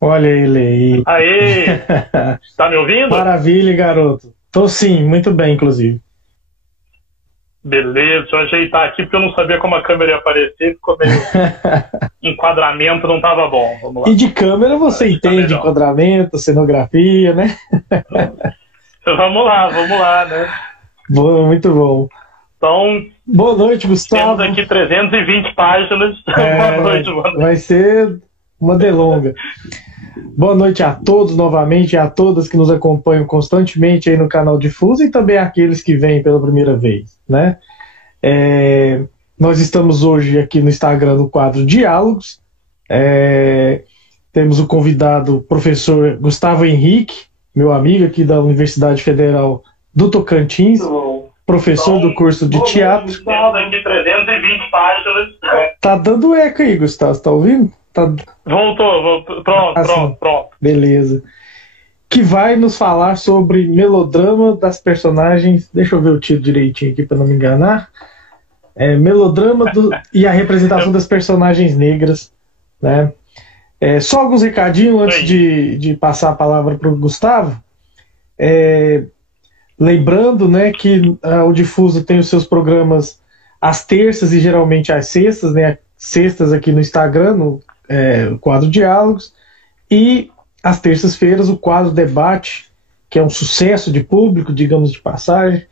Olha ele aí. Aê! Tá me ouvindo? Maravilha, garoto. Tô sim, muito bem, inclusive. Beleza, deixa eu ajeitar aqui porque eu não sabia como a câmera ia aparecer, ficou meio enquadramento, não tava bom. Vamos lá. E de câmera você Acho que tá entende melhor. enquadramento, cenografia, né? Vamos lá, né? Bom, muito bom. Então, Boa noite, Gustavo. temos aqui 320 páginas. Boa noite, boa noite. Vai ser uma delonga. Boa noite a todos novamente, e a todas que nos acompanham constantemente aí no canal Difuso e também aqueles que vêm pela primeira vez, né? Nós estamos hoje aqui no Instagram no quadro Diálogos. Temos o convidado professor Gustavo Henrique, meu amigo aqui da Universidade Federal do Tocantins, professor do curso de teatro. Temos aqui 320 páginas. Tá dando eco aí, Gustavo, você tá ouvindo? Voltou. Pronto. Beleza. Que vai nos falar sobre melodrama das personagens. Deixa eu ver o título direitinho aqui para não me enganar. Melodrama e a representação das personagens negras, né? Só alguns recadinhos antes de passar a palavra para o Gustavo. Lembrando, né, que o Difuso tem os seus programas às terças e geralmente às sextas, né? Sextas aqui no Instagram, no quadro Diálogos, e às terças-feiras o quadro Debate, que é um sucesso de público, digamos de passagem,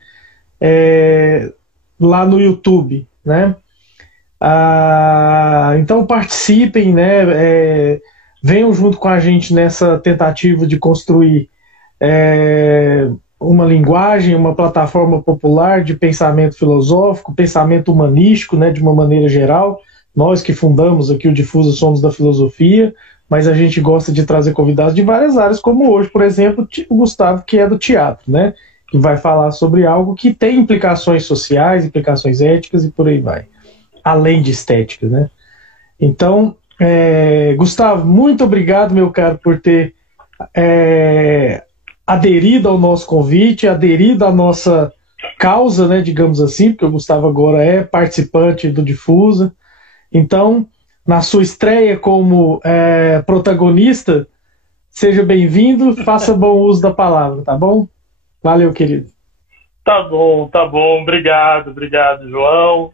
lá no YouTube, né? Então participem, né? Venham junto com a gente nessa tentativa de construir uma linguagem, uma plataforma popular de pensamento filosófico, pensamento humanístico, né, de uma maneira geral. Nós que fundamos aqui o Difuso somos da filosofia, mas a gente gosta de trazer convidados de várias áreas, como hoje, por exemplo, o Gustavo, que é do teatro, né, que vai falar sobre algo que tem implicações sociais, implicações éticas e por aí vai, além de estética, né. Então, Gustavo, muito obrigado, meu caro, por ter aderido ao nosso convite, aderido à nossa causa, né, digamos assim, porque o Gustavo agora é participante do Difusa. Então, na sua estreia como protagonista, seja bem-vindo, faça bom uso da palavra, tá bom? Valeu, querido. Tá bom. Obrigado, João.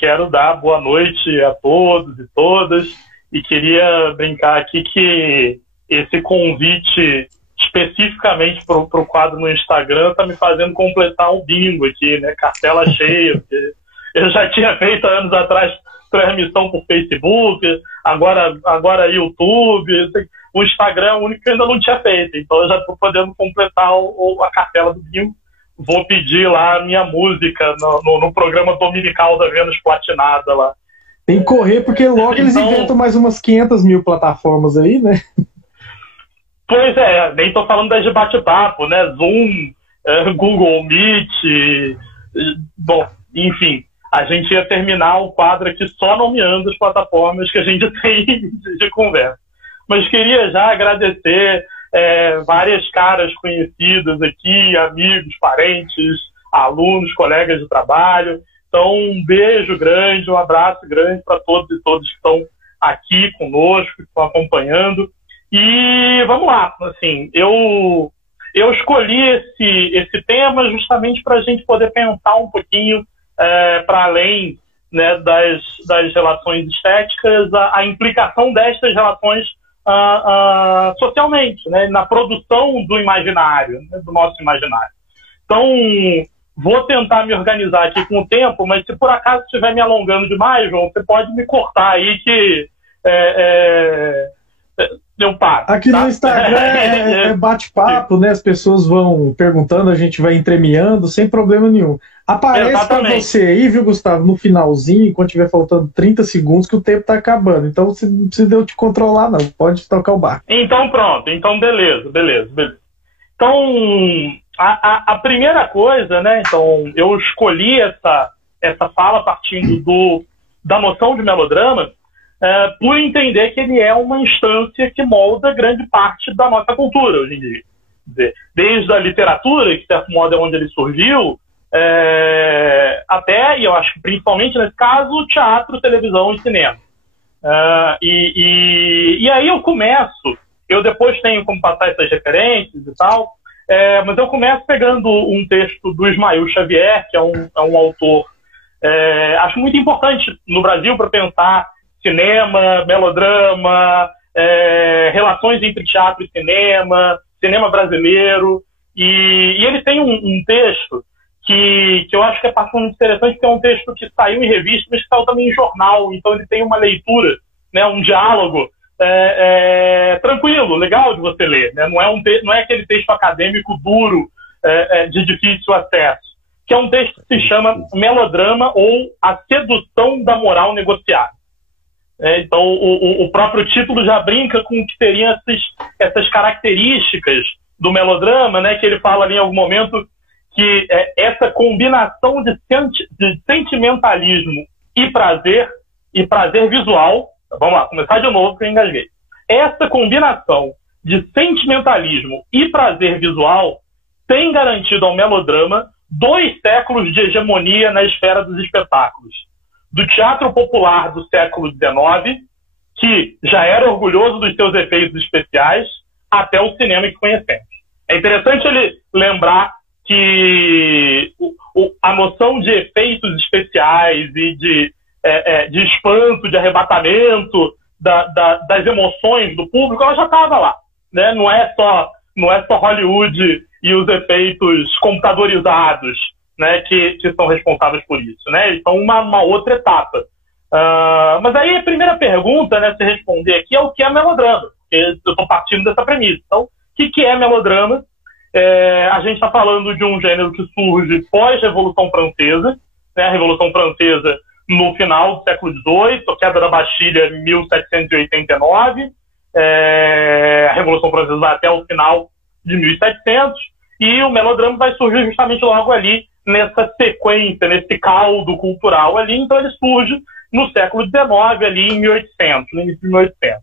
Quero dar boa noite a todos e todas, e queria brincar aqui que esse convite especificamente para o quadro no Instagram está me fazendo completar um bingo aqui, né? Cartela cheia, porque eu já tinha feito anos atrás transmissão por Facebook, agora YouTube, o Instagram é o único que eu ainda não tinha feito, então eu já estou podendo completar a cartela do bingo. Vou pedir lá a minha música no programa dominical da Vênus Platinada lá. Tem que correr, porque logo eles inventam mais umas 500 mil plataformas aí, né? Pois nem tô falando das de bate-papo, né? Zoom, Google Meet, bom, enfim, a gente ia terminar o quadro aqui só nomeando as plataformas que a gente tem de conversa. Mas queria já agradecer várias caras conhecidas aqui, amigos, parentes, alunos, colegas de trabalho. Então, um beijo grande, um abraço grande para todos e todas que estão aqui conosco, que estão acompanhando. E vamos lá, assim, eu escolhi esse tema justamente para a gente poder pensar um pouquinho para além, né, das relações estéticas, a implicação destas relações socialmente, né, na produção do imaginário, né, do nosso imaginário. Então, vou tentar me organizar aqui com o tempo, mas se por acaso estiver me alongando demais, João, você pode me cortar aí que eu paro. Aqui no Instagram é bate-papo, né? As pessoas vão perguntando, a gente vai entremeando, sem problema nenhum. Aparece para você aí, viu, Gustavo, no finalzinho, quando tiver faltando 30 segundos, que o tempo tá acabando. Então você não precisa eu te controlar, não. Pode tocar o barco. Então pronto. Então beleza. Então, a primeira coisa, né? Então, eu escolhi essa fala partindo da noção de melodrama, por entender que ele é uma instância que molda grande parte da nossa cultura hoje em dia. Desde a literatura, que de certo modo é onde ele surgiu, até, e eu acho que principalmente nesse caso, teatro, televisão e cinema. E aí eu depois tenho como passar essas referências e tal, mas eu começo pegando um texto do Ismael Xavier, que é um autor, acho muito importante no Brasil para pensar cinema, melodrama, relações entre teatro e cinema brasileiro, e ele tem um texto que eu acho que é particularmente interessante, porque é um texto que saiu em revista, mas que saiu também em jornal, então ele tem uma leitura, né, um diálogo tranquilo, legal de você ler, né? Não é aquele texto acadêmico duro, de difícil acesso, que é um texto que se chama Melodrama ou A Sedução da Moral Negociada. Então, o próprio título já brinca com o que seriam essas características do melodrama, né, que ele fala ali em algum momento que essa combinação de sentimentalismo e prazer visual, vamos lá, começar de novo que eu engasguei. Essa combinação de sentimentalismo e prazer visual tem garantido ao melodrama 2 séculos de hegemonia na esfera dos espetáculos. Do teatro popular do século XIX, que já era orgulhoso dos seus efeitos especiais, até o cinema que conhecemos. É interessante ele lembrar que a noção de efeitos especiais e de espanto, de arrebatamento das emoções do público, ela já estava lá, né? Não é só Hollywood e os efeitos computadorizados, né, que são responsáveis por isso, né? Então, uma outra etapa. Mas aí a primeira pergunta, né, se responder aqui, é o que é melodrama? Eu estou partindo dessa premissa. Então, o que é melodrama? A gente está falando de um gênero que surge pós-Revolução Francesa, né? A Revolução Francesa no final do século XVIII, a queda da Bastilha em 1789, a Revolução Francesa vai até o final de 1700, e o melodrama vai surgir justamente logo ali, nessa sequência, nesse caldo cultural ali. Então ele surge no século XIX, ali em 1800, no início de 1800.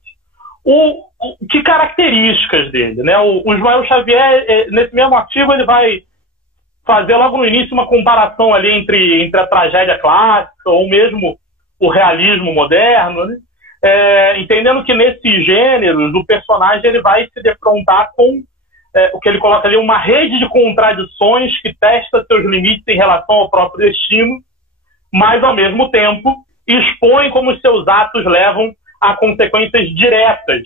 Que características dele, né? O Ismael Xavier, nesse mesmo artigo, ele vai fazer logo no início uma comparação ali entre a tragédia clássica ou mesmo o realismo moderno, né? Entendendo que nesses gêneros o personagem ele vai se defrontar com o que ele coloca ali, uma rede de contradições que testa seus limites em relação ao próprio destino, mas ao mesmo tempo expõe como os seus atos levam a consequências diretas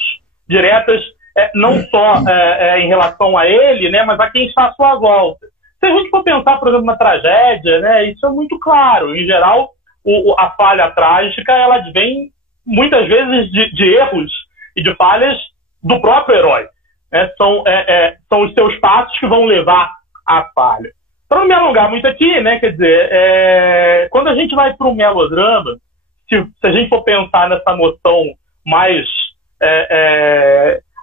não só em relação a ele, né, mas a quem está à sua volta. Se a gente for pensar, por exemplo, na tragédia, né, isso é muito claro. Em geral, a falha trágica ela vem muitas vezes de erros e de falhas do próprio herói. São os seus passos que vão levar à falha. Para não me alongar muito aqui, né, quer dizer, quando a gente vai para o melodrama, se a gente for pensar nessa noção mais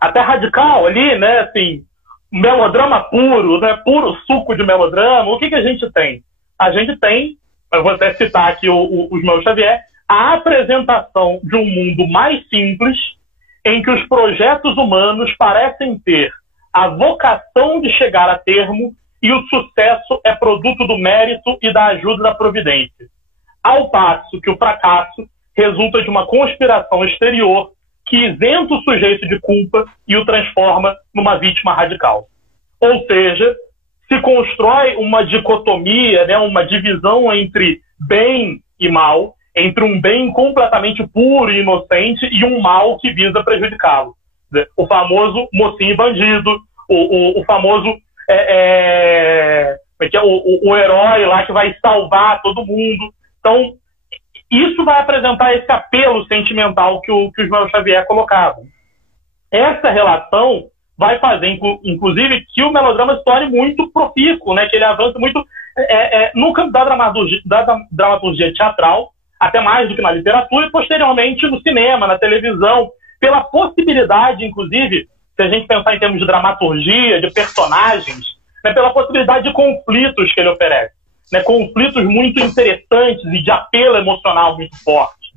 até radical ali, né, assim, melodrama puro, né, puro suco de melodrama, o que a gente tem? A gente tem, eu vou até citar aqui o Ismael Xavier, a apresentação de um mundo mais simples, em que os projetos humanos parecem ter a vocação de chegar a termo e o sucesso é produto do mérito e da ajuda da providência, ao passo que o fracasso resulta de uma conspiração exterior que isenta o sujeito de culpa e o transforma numa vítima radical. Ou seja, se constrói uma dicotomia, né, uma divisão entre bem e mal, entre um bem completamente puro e inocente e um mal que visa prejudicá-lo. O famoso mocinho e bandido, o famoso o herói lá que vai salvar todo mundo. Então, isso vai apresentar esse apelo sentimental que o Ismael Xavier colocava. Essa relação vai fazer, inclusive, que o melodrama se torne muito profícuo, né? Que ele avance muito no campo da dramaturgia teatral, até mais do que na literatura, e posteriormente no cinema, na televisão, pela possibilidade, inclusive, se a gente pensar em termos de dramaturgia, de personagens, né, pela possibilidade de conflitos que ele oferece, né, conflitos muito interessantes e de apelo emocional muito forte.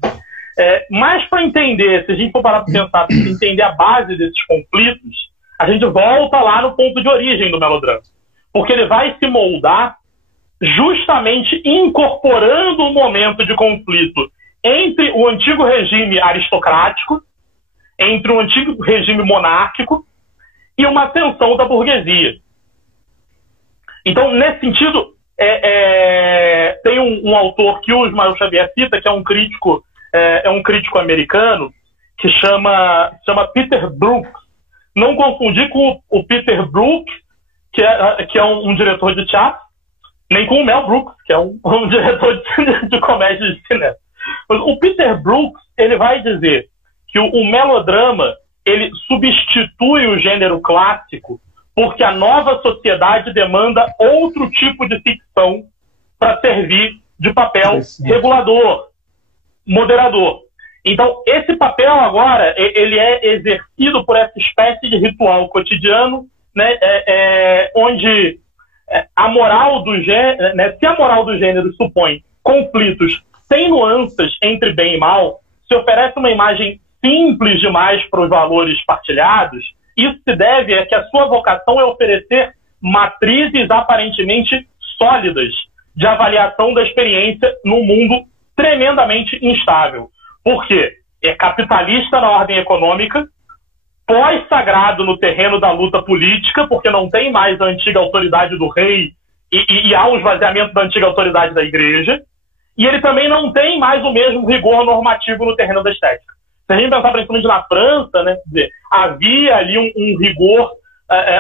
Mas para entender, se a gente for parar para pensar, para entender a base desses conflitos, a gente volta lá no ponto de origem do melodrama, porque ele vai se moldar justamente incorporando o momento de conflito entre o antigo regime aristocrático, entre o antigo regime monárquico e uma ascensão da burguesia. Então, nesse sentido, tem um autor que o Ismael Xavier cita, que é um crítico americano, que chama Peter Brook. Não confundir com o Peter Brook, que é um diretor de teatro, nem com o Mel Brooks, que é um diretor de comédia de cinema. O Peter Brooks, ele vai dizer que o melodrama, ele substitui o gênero clássico porque a nova sociedade demanda outro tipo de ficção para servir de papel regulador, moderador. Então, esse papel agora, ele é exercido por essa espécie de ritual cotidiano, né, onde a moral do gênero, né, se a moral do gênero supõe conflitos sem nuances entre bem e mal, se oferece uma imagem simples demais para os valores partilhados, isso se deve a que a sua vocação é oferecer matrizes aparentemente sólidas de avaliação da experiência num mundo tremendamente instável. Por quê? É capitalista na ordem econômica, pós-sagrado no terreno da luta política, porque não tem mais a antiga autoridade do rei e há um esvaziamento da antiga autoridade da igreja, e ele também não tem mais o mesmo rigor normativo no terreno da estética. Se a gente pensar principalmente na França, né, havia ali um rigor,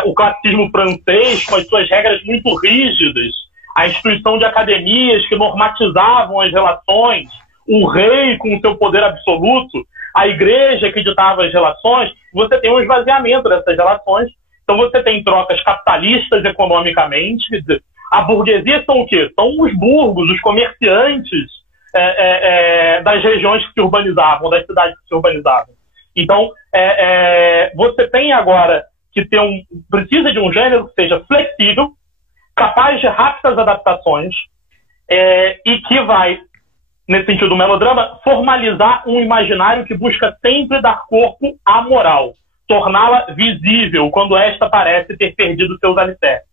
o classicismo francês, com as suas regras muito rígidas, a instituição de academias que normatizavam as relações, o rei com o seu poder absoluto, a igreja que ditava as relações, você tem um esvaziamento dessas relações. Então você tem trocas capitalistas economicamente. Quer dizer, a burguesia são o quê? São os burgos, os comerciantes das regiões que se urbanizavam, das cidades que se urbanizavam. Então, você tem agora que precisa de um gênero que seja flexível, capaz de rápidas adaptações, e que vai, nesse sentido do melodrama, formalizar um imaginário que busca sempre dar corpo à moral, torná-la visível quando esta parece ter perdido seus alicerces.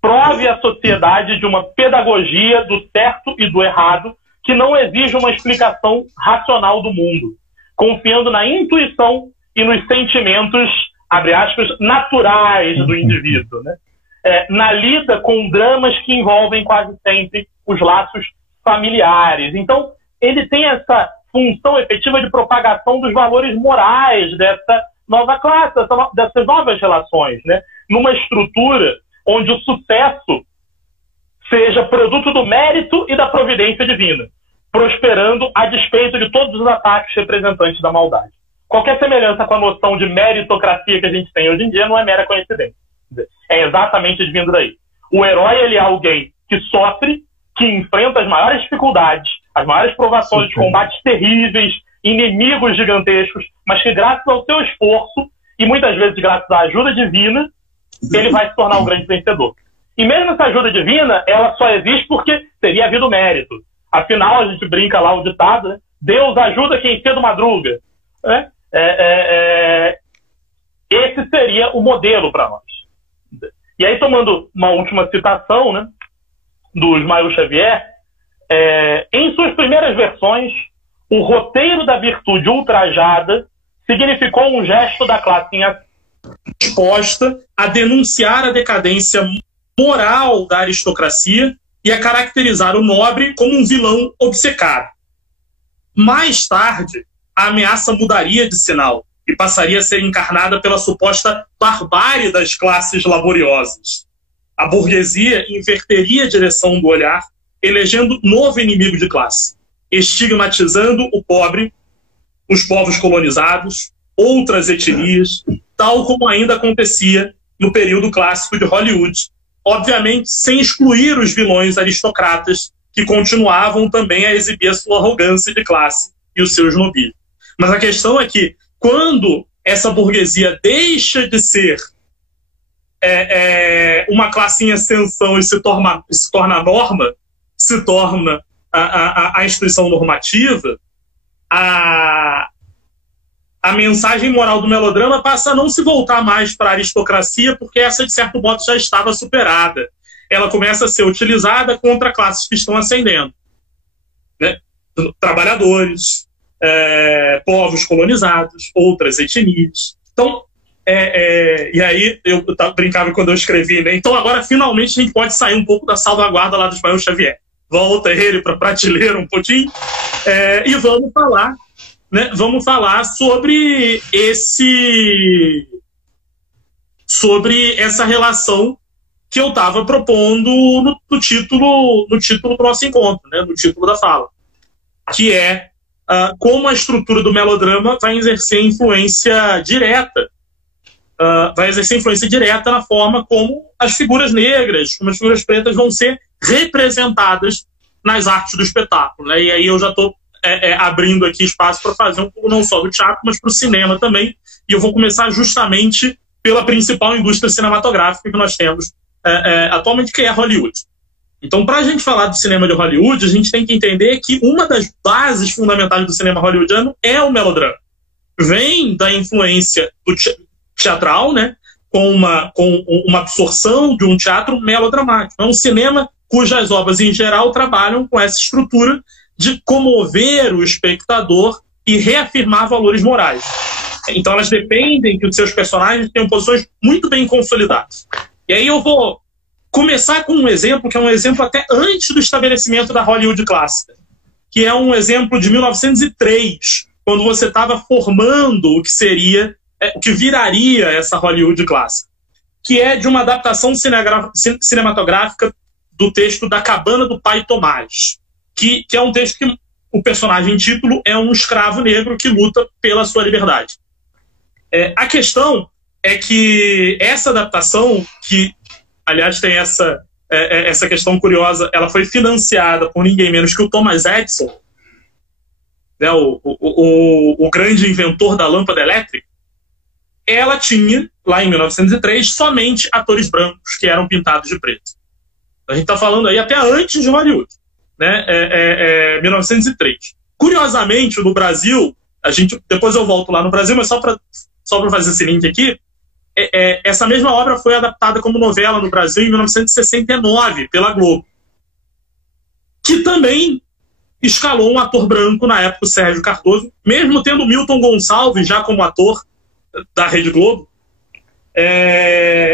Prove à sociedade de uma pedagogia do certo e do errado que não exige uma explicação racional do mundo, confiando na intuição e nos sentimentos, abre aspas, naturais do indivíduo, né? Na lida com dramas que envolvem quase sempre os laços familiares. Então, ele tem essa função efetiva de propagação dos valores morais dessa nova classe, dessas novas relações, né? Numa estrutura onde o sucesso seja produto do mérito e da providência divina, prosperando a despeito de todos os ataques representantes da maldade. Qualquer semelhança com a noção de meritocracia que a gente tem hoje em dia não é mera coincidência. É exatamente vindo daí. O herói, ele é alguém que sofre, que enfrenta as maiores dificuldades, as maiores provações, de combates terríveis, inimigos gigantescos, mas que graças ao seu esforço, e muitas vezes graças à ajuda divina, ele vai se tornar um grande vencedor. E mesmo essa ajuda divina, ela só existe porque teria havido mérito. Afinal, a gente brinca lá o ditado, né? Deus ajuda quem cedo madruga. Né? Esse seria o modelo para nós. E aí, tomando uma última citação, né, do Ismael Xavier, em suas primeiras versões, o roteiro da virtude ultrajada significou um gesto da classe disposta a denunciar a decadência moral da aristocracia e a caracterizar o nobre como um vilão obcecado. Mais tarde, a ameaça mudaria de sinal e passaria a ser encarnada pela suposta barbárie das classes laboriosas. A burguesia inverteria a direção do olhar, elegendo novo inimigo de classe, estigmatizando o pobre, os povos colonizados, outras etnias, tal como ainda acontecia no período clássico de Hollywood, obviamente sem excluir os vilões aristocratas que continuavam também a exibir a sua arrogância de classe e os seus nobis. Mas a questão é que, quando essa burguesia deixa de ser uma classe em ascensão e se torna a norma, se torna a instituição normativa, a mensagem moral do melodrama passa a não se voltar mais para a aristocracia, porque essa, de certo modo, já estava superada. Ela começa a ser utilizada contra classes que estão ascendendo, né? trabalhadores, povos colonizados, outras etnias. Então, e aí eu brincava quando eu escrevi, né? Então agora finalmente a gente pode sair um pouco da salvaguarda lá do Ismael Xavier. Volta ele para a prateleira um pouquinho e vamos falar sobre essa relação que eu estava propondo no título do nosso encontro, né? No título da fala, que é como a estrutura do melodrama vai exercer influência direta na forma como as figuras negras, como as figuras pretas vão ser representadas nas artes do espetáculo, né? E aí eu já estou abrindo aqui espaço para fazer um pouco não só do teatro, mas para o cinema também. E eu vou começar justamente pela principal indústria cinematográfica que nós temos atualmente, que é Hollywood. Então, para a gente falar do cinema de Hollywood, a gente tem que entender que uma das bases fundamentais do cinema hollywoodiano é o melodrama. Vem da influência do teatral, né, com uma absorção de um teatro melodramático. É um cinema cujas obras, em geral, trabalham com essa estrutura de comover o espectador e reafirmar valores morais. Então, elas dependem que os seus personagens tenham posições muito bem consolidadas. E aí eu vou começar com um exemplo, que é um exemplo até antes do estabelecimento da Hollywood clássica, que é um exemplo de 1903, quando você estava formando o que seria, o que viraria essa Hollywood clássica, que é de uma adaptação cinematográfica do texto Da Cabana do Pai Tomás, que é um texto que o personagem título é um escravo negro que luta pela sua liberdade. A questão é que essa adaptação, que aliás tem essa questão curiosa, ela foi financiada por ninguém menos que o Thomas Edison, né, o grande inventor da lâmpada elétrica. Ela tinha, lá em 1903, somente atores brancos que eram pintados de preto. A gente está falando aí até antes de Hollywood, né? 1903. Curiosamente, no Brasil, depois eu volto lá no Brasil, mas só para fazer esse link aqui, essa mesma obra foi adaptada como novela no Brasil em 1969 pela Globo, que também escalou um ator branco na época, o Sérgio Cardoso, mesmo tendo Milton Gonçalves já como ator da Rede Globo,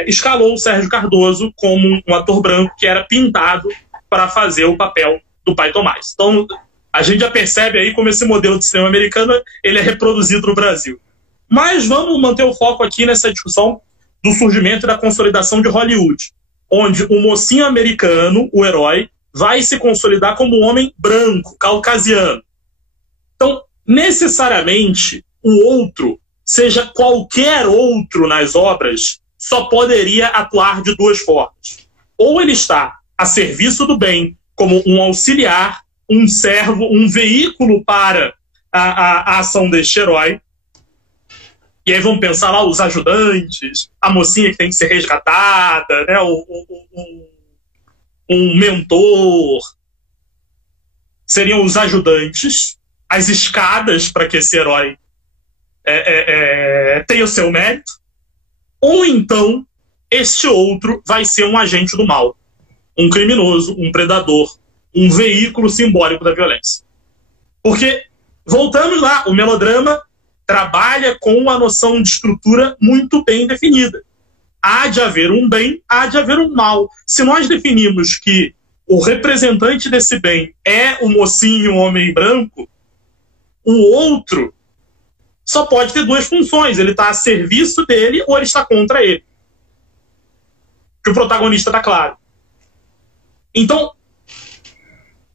escalou o Sérgio Cardoso como um ator branco que era pintado para fazer o papel do Pai Tomás. Então, a gente já percebe aí como esse modelo de cinema americano ele é reproduzido no Brasil. Mas vamos manter o foco aqui nessa discussão do surgimento e da consolidação de Hollywood, onde o mocinho americano, o herói, vai se consolidar como um homem branco, caucasiano. Então, necessariamente, o outro, seja qualquer outro nas obras, só poderia atuar de duas formas. Ou ele está a serviço do bem, como um auxiliar, um servo, um veículo para a ação deste herói. E aí vamos pensar lá os ajudantes, a mocinha que tem que ser resgatada, né? Um mentor. Seriam os ajudantes, as escadas para que esse herói tenha o seu mérito. Ou então, este outro vai ser um agente do mal, um criminoso, um predador, um veículo simbólico da violência. Porque, voltamos lá, o melodrama trabalha com uma noção de estrutura muito bem definida. Há de haver um bem, há de haver um mal. Se nós definimos que o representante desse bem é o mocinho, o homem branco, o outro só pode ter duas funções. Ele está a serviço dele ou ele está contra ele. Que o protagonista está claro. Então,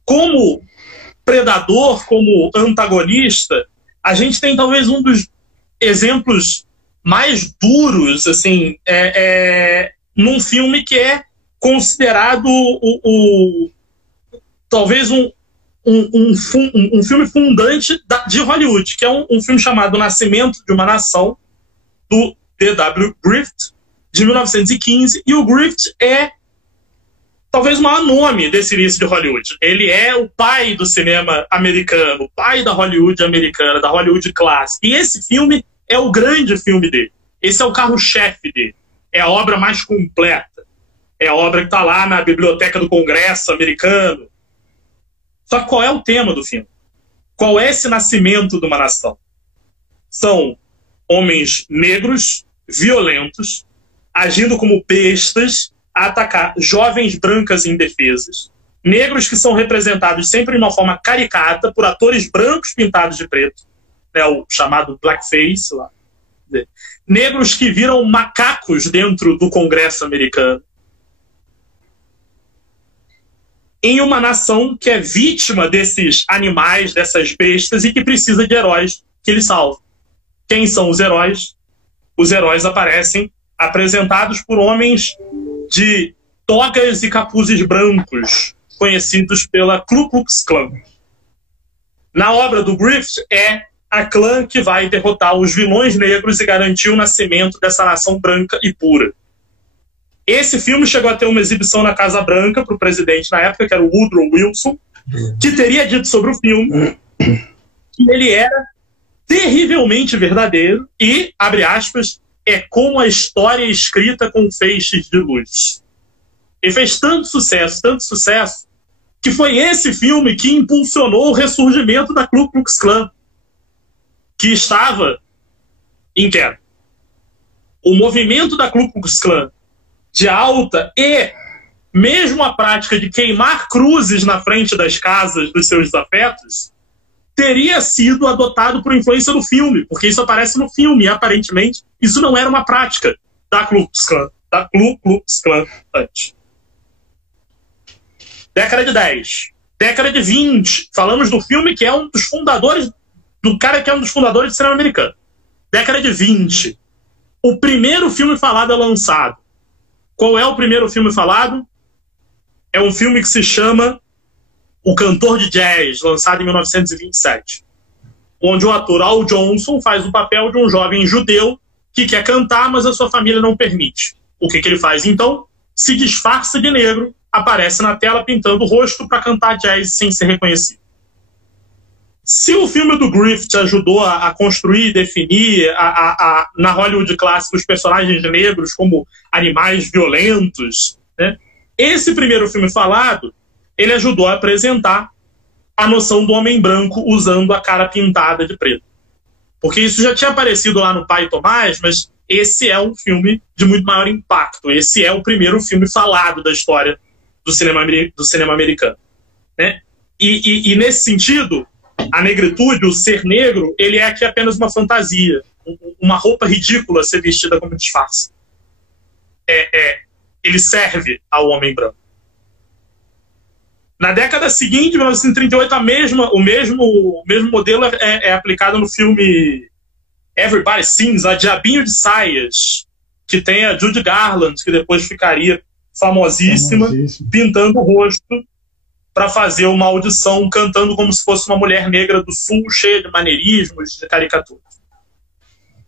como predador, como antagonista, a gente tem talvez um dos exemplos mais duros, assim, num filme que é considerado talvez um filme fundante de Hollywood, que é um filme chamado Nascimento de uma Nação, do D.W. Griffith, de 1915, e o Griffith é talvez o maior nome desse início de Hollywood. Ele é o pai do cinema americano, o pai da Hollywood americana, da Hollywood clássica. E esse filme é o grande filme dele. Esse é o carro-chefe dele. É a obra mais completa. É a obra que está lá na Biblioteca do Congresso americano. Só que qual é o tema do filme? Qual é esse nascimento de uma nação? São homens negros, violentos, agindo como bestas, a atacar jovens brancas indefesas, negros que são representados sempre de uma forma caricata por atores brancos pintados de preto, né, o chamado blackface lá. Negros que viram macacos dentro do Congresso americano. Em uma nação que é vítima desses animais, dessas bestas, e que precisa de heróis que eles salvam. Quem são os heróis? Os heróis aparecem apresentados por homens de togas e capuzes brancos, conhecidos pela Ku Klux Klan. Na obra do Griffith, é a clã que vai derrotar os vilões negros e garantir o nascimento dessa nação branca e pura. Esse filme chegou a ter uma exibição na Casa Branca para o presidente na época, que era o Woodrow Wilson, que teria dito sobre o filme que ele era terrivelmente verdadeiro e, abre aspas, é como a história escrita com feixes de luz. Ele fez tanto sucesso, que foi esse filme que impulsionou o ressurgimento da Ku Klux Klan, que estava em queda. O movimento da Ku Klux Klan de alta e mesmo a prática de queimar cruzes na frente das casas dos seus desafetos teria sido adotado por influência do filme, porque isso aparece no filme e aparentemente isso não era uma prática da Ku Klux Klan antes. Década de 10. Década de 20. Falamos do filme que é um dos fundadores, do cara que é um dos fundadores do cinema americano. Década de 20. O primeiro filme falado é lançado. Qual é o primeiro filme falado? É um filme que se chama O Cantor de Jazz, lançado em 1927. Onde o ator Al Johnson faz o papel de um jovem judeu que quer cantar, mas a sua família não permite. O que ele faz, então? Se disfarça de negro, aparece na tela pintando o rosto para cantar jazz sem ser reconhecido. Se o filme do Griffith ajudou a construir e definir na Hollywood clássica os personagens negros como animais violentos, né, esse primeiro filme falado, ele ajudou a apresentar a noção do homem branco usando a cara pintada de preto. Porque isso já tinha aparecido lá no Pai Tomás, mas esse é um filme de muito maior impacto. Esse é o primeiro filme falado da história do cinema americano. Né? E nesse sentido, a negritude, o ser negro, ele é aqui apenas uma fantasia, uma roupa ridícula a ser vestida como disfarce. Ele serve ao homem branco. Na década seguinte, 1938, o mesmo modelo é aplicado no filme Everybody Sings, a Diabinho de Saias, que tem a Judy Garland, que depois ficaria famosíssima, pintando o rosto para fazer uma audição, cantando como se fosse uma mulher negra do sul, cheia de maneirismos, de caricaturas.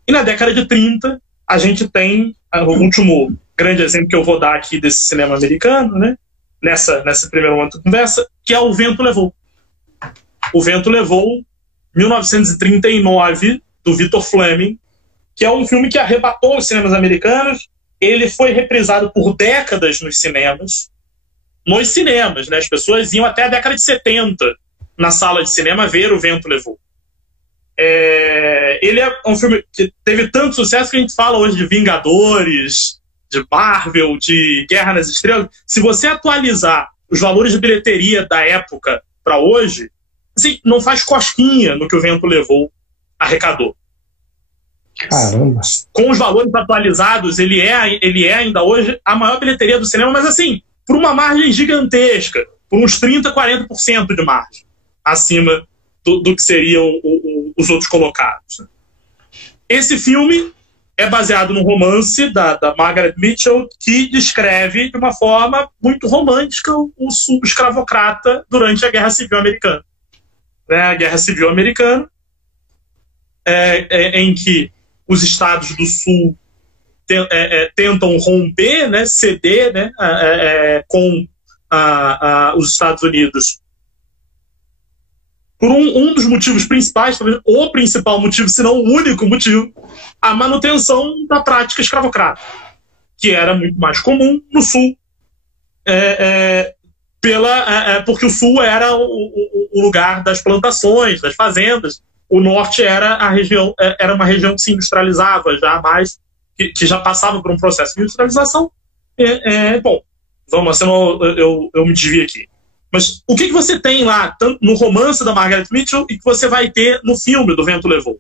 E na década de 30, a gente tem o último grande exemplo que eu vou dar aqui desse cinema americano, né? Nessa primeira momento de conversa, que é O Vento Levou. O Vento Levou, 1939, do Victor Fleming, que é um filme que arrebatou os cinemas americanos. Ele foi reprisado por décadas nos cinemas. Né? As pessoas iam até a década de 70 na sala de cinema ver O Vento Levou. Ele é um filme que teve tanto sucesso que a gente fala hoje de Vingadores, de Marvel, de Guerra nas Estrelas. Se você atualizar os valores de bilheteria da época para hoje, assim, não faz cosquinha no que O Vento Levou arrecadou. Caramba! Com os valores atualizados, ele é ainda hoje a maior bilheteria do cinema, mas assim, por uma margem gigantesca, por uns 30%, 40% de margem, acima do que seriam os outros colocados. Esse filme é baseado num romance da Margaret Mitchell, que descreve de uma forma muito romântica o sul escravocrata durante a Guerra Civil Americana. A Guerra Civil Americana, em que os estados do sul tentam romper, né, ceder, né, com os Estados Unidos. Por um dos motivos principais, talvez o principal motivo, se não o único motivo, a manutenção da prática escravocrata, que era muito mais comum no sul, porque o sul era o lugar das plantações, das fazendas. O norte era uma região que se industrializava já mais, que já passava por um processo de industrialização. Bom, vamos lá, senão eu me desvio aqui. Mas o que você tem lá, tanto no romance da Margaret Mitchell e que você vai ter no filme do Vento Levou?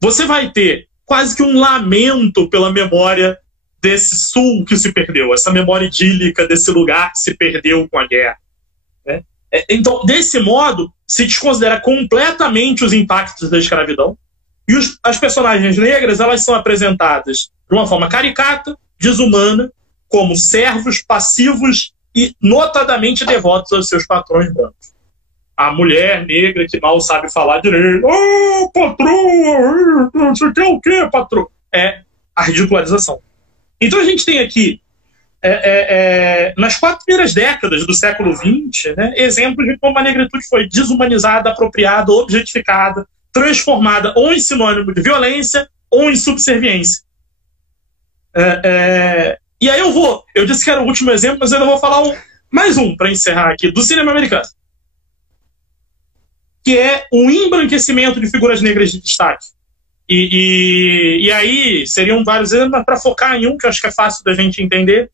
Você vai ter quase que um lamento pela memória desse sul que se perdeu, essa memória idílica desse lugar que se perdeu com a guerra, né? Então, desse modo, se desconsidera completamente os impactos da escravidão e as personagens negras, elas são apresentadas de uma forma caricata, desumana, como servos passivos e notadamente devotos aos seus patrões brancos. A mulher negra que mal sabe falar direito, patroa, você quer o quê, patroa? É a ridicularização. Então a gente tem aqui, nas 4 primeiras décadas do século XX, né, exemplos de como a negritude foi desumanizada, apropriada, objetificada, transformada ou em sinônimo de violência ou em subserviência. E aí eu disse que era o último exemplo, mas eu ainda vou falar mais um para encerrar aqui, do cinema americano, que é o embranquecimento de figuras negras de destaque. E aí seriam vários exemplos, mas para focar em um que eu acho que é fácil da gente entender,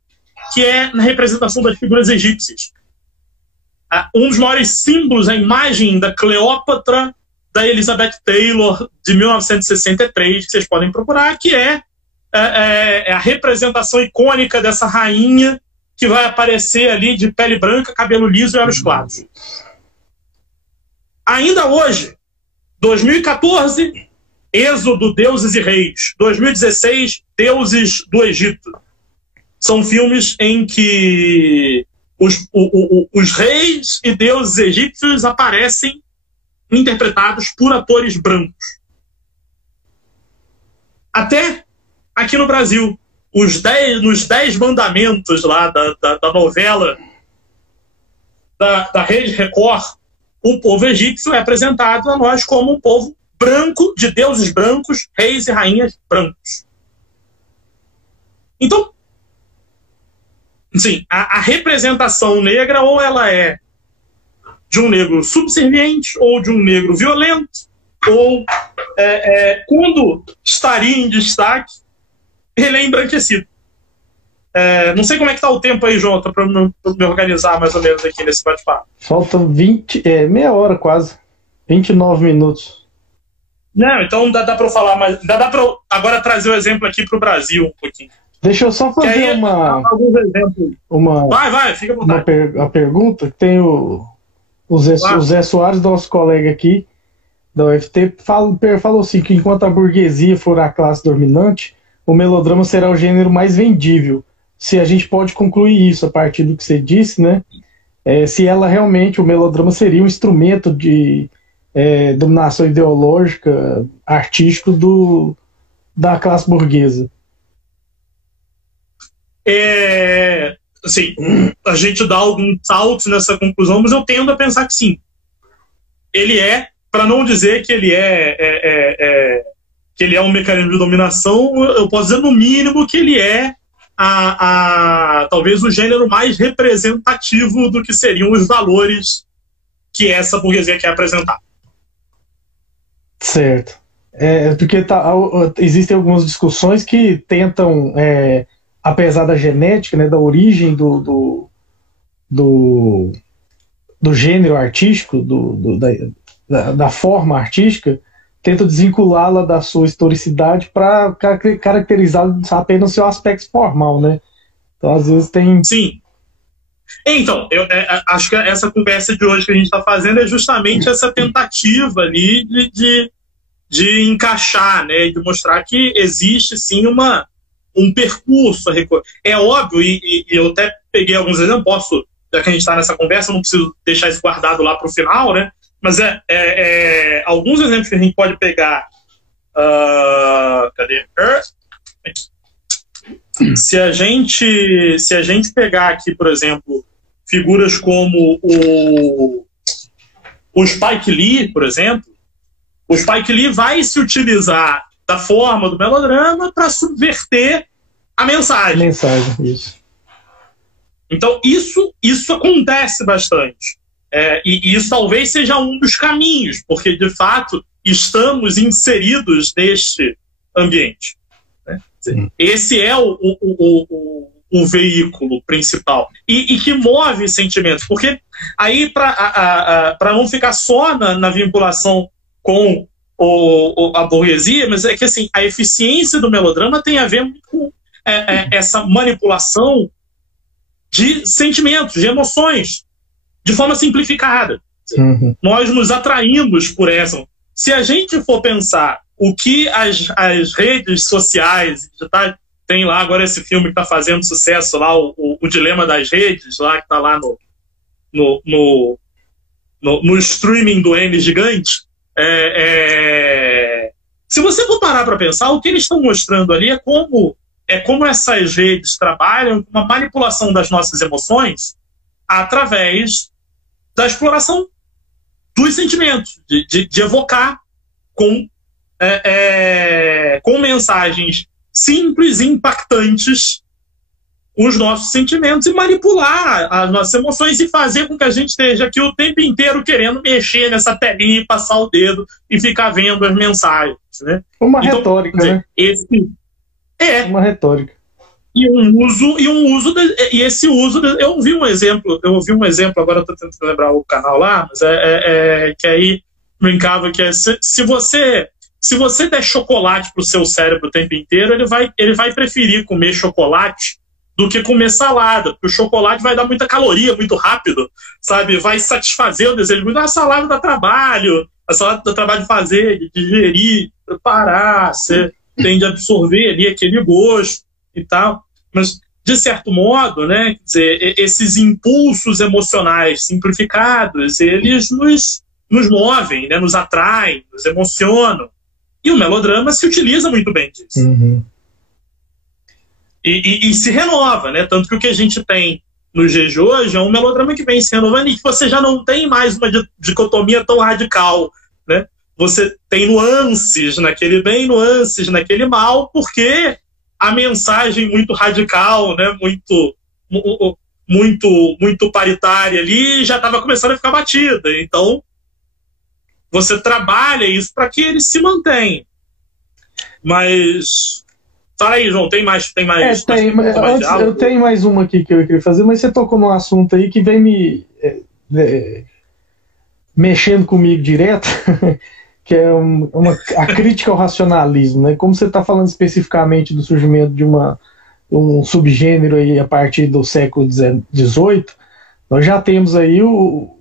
que é na representação das figuras egípcias. Um dos maiores símbolos, a imagem da Cleópatra, da Elizabeth Taylor, de 1963, que vocês podem procurar, que é a representação icônica dessa rainha que vai aparecer ali de pele branca, cabelo liso e olhos claros. Ainda hoje, 2014, Êxodo, Deuses e Reis. 2016, Deuses do Egito. São filmes em que os reis e deuses egípcios aparecem interpretados por atores brancos. Até aqui no Brasil, nos 10 mandamentos lá da novela da Rede Record, o povo egípcio é apresentado a nós como um povo branco, de deuses brancos, reis e rainhas brancos. Então, sim, a representação negra, ou ela é de um negro subserviente, ou de um negro violento, ou quando estaria em destaque, ele é embranquecido. Não sei como é que está o tempo aí, João, para me organizar mais ou menos aqui nesse bate-papo. Faltam meia hora quase, 29 minutos. Não, então dá para eu falar, mas dá para agora trazer o exemplo aqui para o Brasil um pouquinho. Deixa eu só fazer alguns exemplos. Vai, fica à vontade. Uma pergunta, que tem o Zé Soares, nosso colega aqui da UFT, falou assim, que enquanto a burguesia for a classe dominante, o melodrama será o gênero mais vendível. Se a gente pode concluir isso a partir do que você disse, né? Se ela realmente, o melodrama seria um instrumento de dominação ideológica, artístico da classe burguesa. Assim, a gente dá alguns saltos nessa conclusão, mas eu tendo a pensar que sim. Ele para não dizer que ele é um mecanismo de dominação, eu posso dizer no mínimo que ele é talvez o gênero mais representativo do que seriam os valores que essa burguesia quer apresentar. Certo. Porque existem algumas discussões que tentam, apesar da genética, né, da origem do gênero artístico, da forma artística, tentam desvinculá-la da sua historicidade para caracterizá-la apenas seu aspecto formal, né? Então, às vezes tem... Sim. Então, eu acho que essa conversa de hoje que a gente está fazendo é justamente essa tentativa ali de encaixar, né? De mostrar que existe, sim, um percurso. É óbvio, e eu até peguei alguns exemplos, já que a gente está nessa conversa, eu não preciso deixar isso guardado lá para o final, né? Mas alguns exemplos que a gente pode pegar. Cadê? Se a gente pegar aqui, por exemplo, figuras como o Spike Lee, por exemplo, o Spike Lee vai se utilizar da forma do melodrama para subverter a mensagem. Isso. Então, isso acontece bastante. E isso talvez seja um dos caminhos, porque, de fato, estamos inseridos neste ambiente. Né? Esse é o veículo principal. E que move sentimentos. Porque aí, para não ficar só na vinculação com a burguesia, mas é que assim, a eficiência do melodrama tem a ver com essa manipulação de sentimentos, de emoções, de forma simplificada. Uhum. Nós nos atraímos por essa. Se a gente for pensar o que as redes sociais digitais, tem lá agora esse filme que está fazendo sucesso lá, o Dilema das Redes, lá que está lá no streaming do N gigante. Se você for parar para pensar, o que eles estão mostrando ali é como essas redes trabalham com uma manipulação das nossas emoções através da exploração dos sentimentos, de evocar com mensagens simples e impactantes os nossos sentimentos e manipular as nossas emoções e fazer com que a gente esteja aqui o tempo inteiro querendo mexer nessa telinha e passar o dedo e ficar vendo as mensagens. Né? Uma retórica, né? Uma retórica. Esse uso eu ouvi um exemplo agora eu estou tentando lembrar o canal lá, mas que aí brincava que se você der chocolate pro seu cérebro o tempo inteiro, ele vai preferir comer chocolate do que comer salada, porque o chocolate vai dar muita caloria muito rápido, sabe? Vai satisfazer o desejo muito. A salada dá trabalho, de fazer, de digerir, preparar, você tem de absorver ali aquele gosto e tal. Mas, de certo modo, né, quer dizer, esses impulsos emocionais simplificados, eles nos movem, né, nos atraem, nos emocionam. E o melodrama se utiliza muito bem disso. Uhum. E se renova, né? Tanto que o que a gente tem nos dias de hoje é um melodrama que vem se renovando e que você já não tem mais uma dicotomia tão radical, né? Você tem nuances naquele bem, nuances naquele mal, porque a mensagem muito radical, né? muito paritária ali já estava começando a ficar batida. Então, você trabalha isso para que ele se mantenha. Mas fala aí, João, tem mais? Eu tenho mais uma aqui que eu queria fazer, mas você tocou num assunto aí que vem me mexendo comigo direto, que é a crítica ao racionalismo, né? Como você está falando especificamente do surgimento de um subgênero aí a partir do século XVIII, nós já temos aí o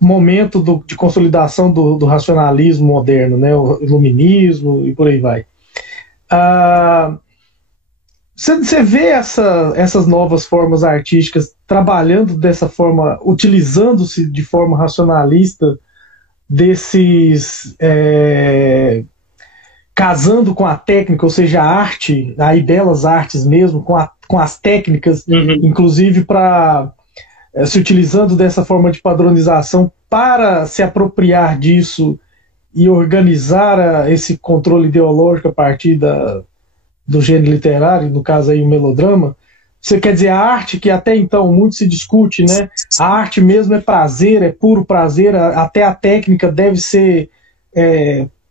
momento de consolidação do racionalismo moderno, né? O iluminismo e por aí vai. Você vê essas novas formas artísticas trabalhando dessa forma, utilizando-se de forma racionalista desses casando com a técnica, ou seja, a arte, aí belas artes mesmo, com as técnicas, inclusive para se utilizando dessa forma de padronização para se apropriar disso e organizar esse controle ideológico a partir do gênero literário, no caso aí o melodrama. Você quer dizer, a arte que até então muito se discute, né? A arte mesmo é prazer, é puro prazer, até a técnica deve ser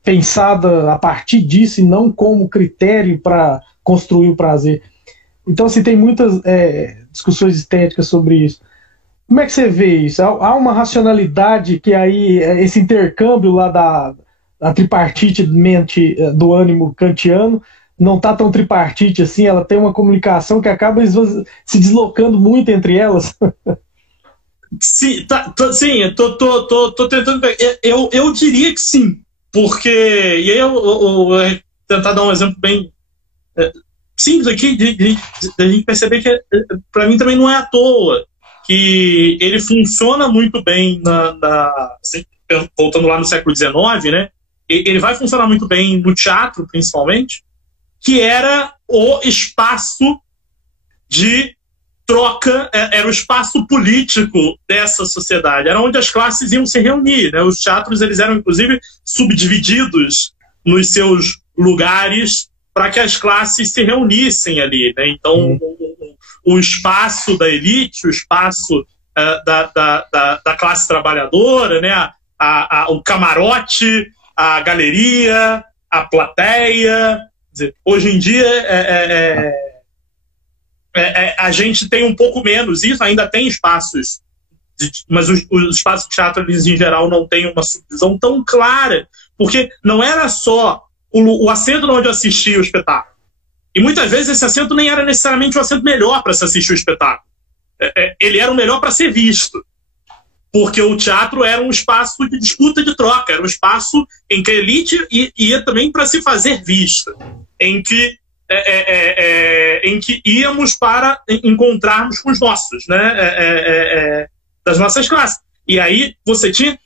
pensada a partir disso e não como critério para construir o prazer. Então, assim, tem muitas discussões estéticas sobre isso. Como é que você vê isso? Há uma racionalidade que aí, esse intercâmbio lá da tripartite mente do ânimo kantiano, não está tão tripartite assim, ela tem uma comunicação que acaba se deslocando muito entre elas. Sim, eu tô tentando... Eu diria que sim, porque... E aí eu vou tentar dar um exemplo bem simples aqui, de a gente perceber que para mim também não é à toa que ele funciona muito bem assim, voltando lá no século XIX, né? Ele vai funcionar muito bem no teatro, principalmente, que era o espaço de troca, era o espaço político dessa sociedade, era onde as classes iam se reunir, né? Os teatros, eles eram, inclusive, subdivididos nos seus lugares para que as classes se reunissem ali, né? Então, o espaço da elite, o espaço da classe trabalhadora, né? O camarote, a galeria, a plateia. Quer dizer, hoje em dia a gente tem um pouco menos isso, ainda tem espaços, mas os espaços de teatro, eles, em geral, não têm uma subdivisão tão clara, porque não era só o assento onde eu assistia o espetáculo. E muitas vezes esse assento nem era necessariamente o assento melhor para se assistir o espetáculo. Ele era o melhor para ser visto. Porque o teatro era um espaço de disputa, de troca, era um espaço em que a elite ia também para se fazer vista, em que íamos para encontrarmos com os nossos, né? Das nossas classes. E aí você tinha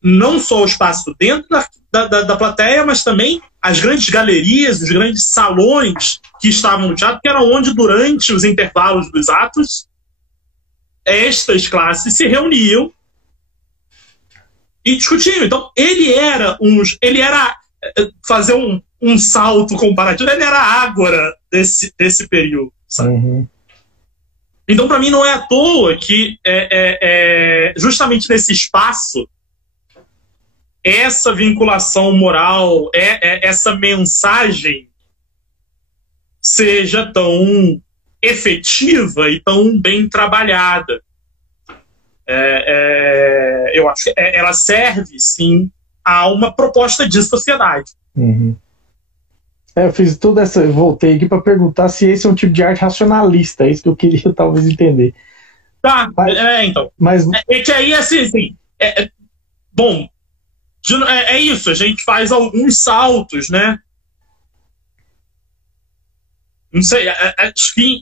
não só o espaço dentro da plateia, mas também as grandes galerias, os grandes salões que estavam no teatro, que era onde, durante os intervalos dos atos, estas classes se reuniam e discutiam. Então, ele era fazer um salto comparativo, ele era a ágora desse período, sabe? Uhum. Então, para mim, não é à toa que justamente nesse espaço essa vinculação moral, essa mensagem seja tão efetiva e tão bem trabalhada. Eu acho que ela serve, sim, a uma proposta de sociedade. Uhum. Eu fiz toda essa... Eu voltei aqui para perguntar se esse é um tipo de arte racionalista. É isso que eu queria, talvez, entender. Tá, então. Mas... que aí, assim bom, é isso. A gente faz alguns saltos, né? Não sei, acho que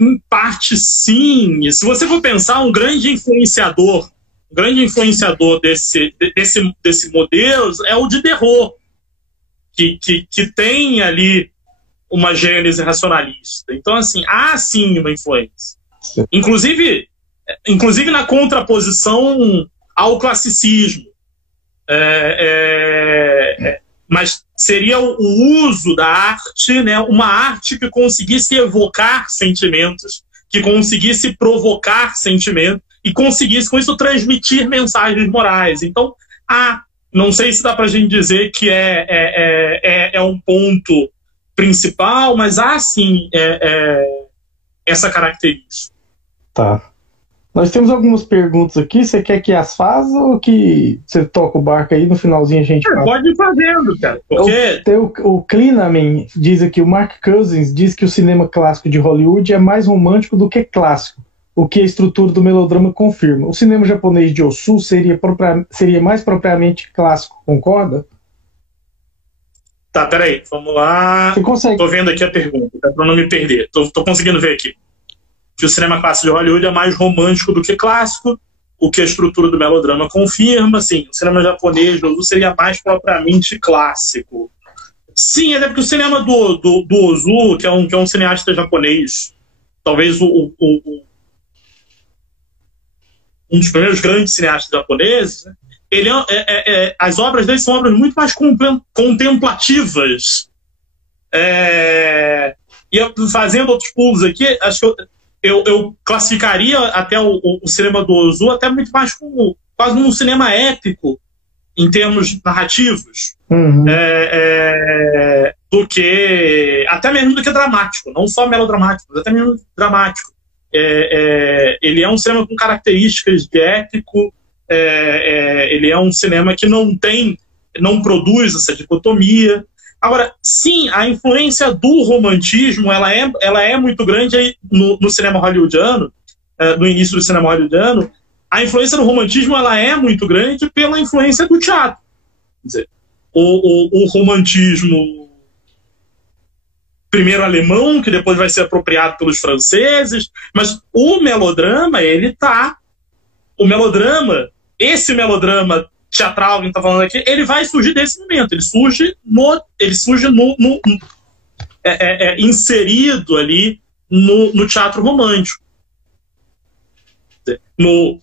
em parte, sim. Se você for pensar, um grande influenciador desse modelo é o Diderot, que tem ali uma gênese racionalista. Então, assim, há sim uma influência. Inclusive na contraposição ao classicismo. Mas seria o uso da arte, né, uma arte que conseguisse evocar sentimentos, que conseguisse provocar sentimentos e conseguisse, com isso, transmitir mensagens morais. Então, não sei se dá para a gente dizer que é um ponto principal, mas há, sim, essa característica. Tá. Nós temos algumas perguntas aqui. Você quer que as faça ou que você toca o barco aí no finalzinho a gente faz? Pode ir fazendo, cara. Porque... O Klinaman diz aqui, o Mark Cousins diz que o cinema clássico de Hollywood é mais romântico do que clássico, o que a estrutura do melodrama confirma. O cinema japonês de Osu seria mais propriamente clássico, concorda? Tá, peraí, vamos lá. Você consegue? Tô vendo aqui a pergunta, para não me perder. Tô conseguindo ver aqui. Que o cinema clássico de Hollywood é mais romântico do que clássico, o que a estrutura do melodrama confirma. Sim, o cinema japonês de Ozu seria mais propriamente clássico. Sim, até porque o cinema do Ozu, que é um cineasta japonês, talvez um dos primeiros grandes cineastas japoneses, né? As obras dele são obras muito mais contemplativas. E fazendo outros pulos aqui, acho que eu classificaria até o cinema do Ozu até muito mais como quase um cinema épico em termos narrativos, uhum. Até mesmo do que dramático, não só melodramático, mas até mesmo dramático. Ele é um cinema com características de épico, ele é um cinema que não produz essa dicotomia. Agora, sim, a influência do romantismo ela é muito grande no cinema hollywoodiano, no início do cinema hollywoodiano. A influência do romantismo ela é muito grande pela influência do teatro. Quer dizer, o romantismo, primeiro alemão, que depois vai ser apropriado pelos franceses, mas o melodrama, esse melodrama teatral que a gente está falando aqui, ele vai surgir desse momento. Ele surge inserido ali no teatro romântico. Ele